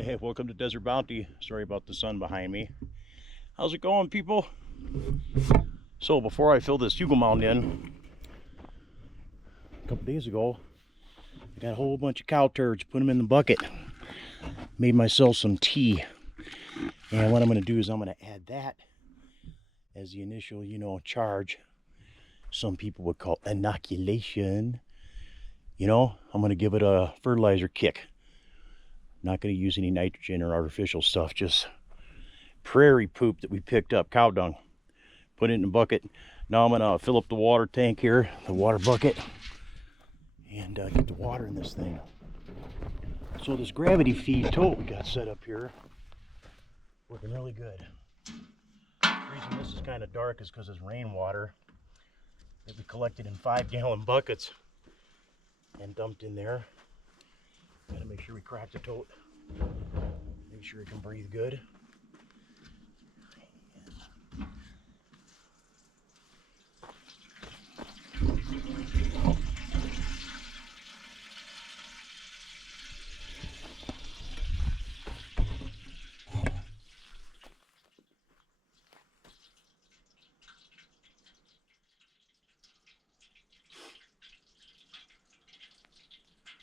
Hey, welcome to Desert Bounty. Sorry about the sun behind me. How's it going, people? So before I fill this Hugo mound in, a couple days ago, I got a whole bunch of cow turds, put them in the bucket, made myself some tea. And what I'm going to do is I'm going to add that as the initial, charge. Some people would call inoculation. I'm going to give it a fertilizer kick. Not going to use any nitrogen or artificial stuff, just prairie poop that we picked up, cow dung. Put it in a bucket. Now I'm gonna fill up the water tank here, the water bucket, and get the water in this thing. So this gravity feed tote we got set up here, working really good. The reason this is kind of dark is because it's rainwater that we collected in 5-gallon buckets and dumped in there. Gotta make sure we crack the tote, make sure it can breathe good.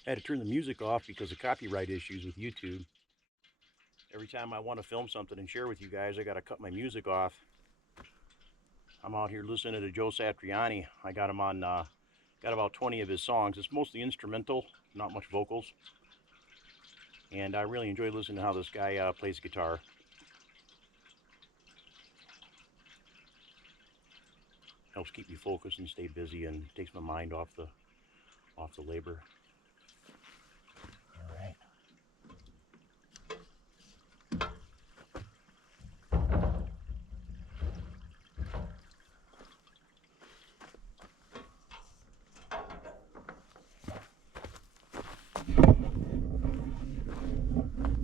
I had to turn the music off because of copyright issues with YouTube. Every time I want to film something and share with you guys, I got to cut my music off. I'm out here listening to Joe Satriani. I got him on, got about 20 of his songs. It's mostly instrumental, not much vocals. And I really enjoy listening to how this guy plays guitar. Helps keep me focused and stay busy, and takes my mind off the labor. All right.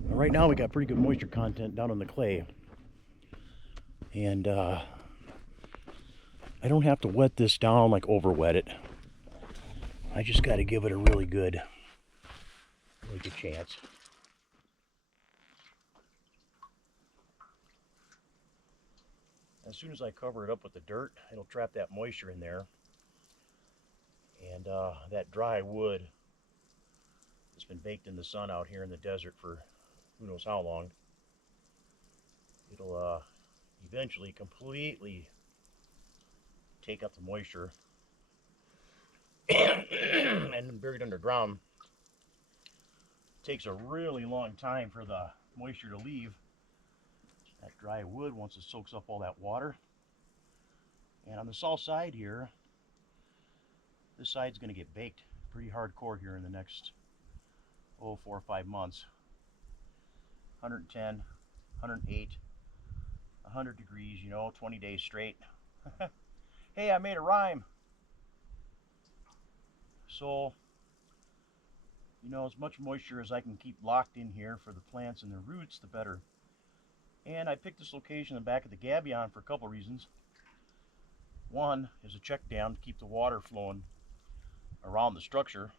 Right now we got pretty good moisture content down on the clay, and I don't have to wet this down, like over wet it. I just got to give it a really good chance. As soon as I cover it up with the dirt, it'll trap that moisture in there, and that dry wood that's been baked in the sun out here in the desert for who knows how long, it'll eventually completely take up the moisture. And buried underground, it takes a really long time for the moisture to leave that dry wood once it soaks up all that water. And on the south side here, this side's going to get baked pretty hardcore here in the next 4 or 5 months. 110, 108, 100 degrees, 20 days straight. Hey, I made a rhyme. So, as much moisture as I can keep locked in here for the plants and their roots, the better. And I picked this location in the back of the gabion for a couple reasons. One is a check dam to keep the water flowing around the structure.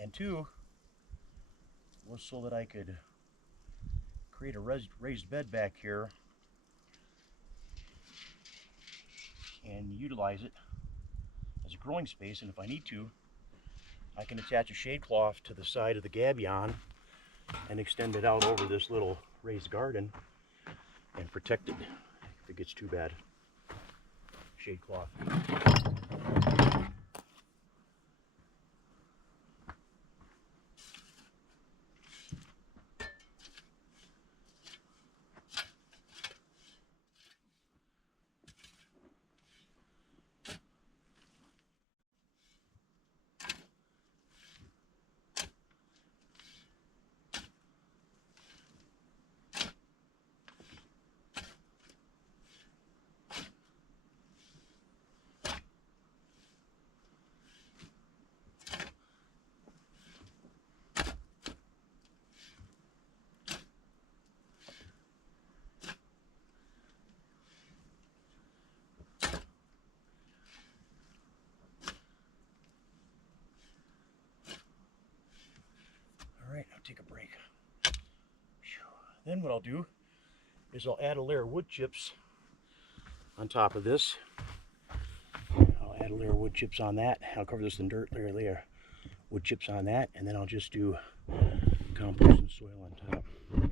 And two was so that I could create a raised bed back here and utilize it as a growing space. And if I need to, I can attach a shade cloth to the side of the gabion and extend it out over this little raised garden and protect it if it gets too bad. Shade cloth. All right, now take a break. Then what I'll do is I'll add a layer of wood chips on top of this. I'll add a layer of wood chips on that. I'll cover this in dirt, layer wood chips on that, and then I'll just do compost and soil on top.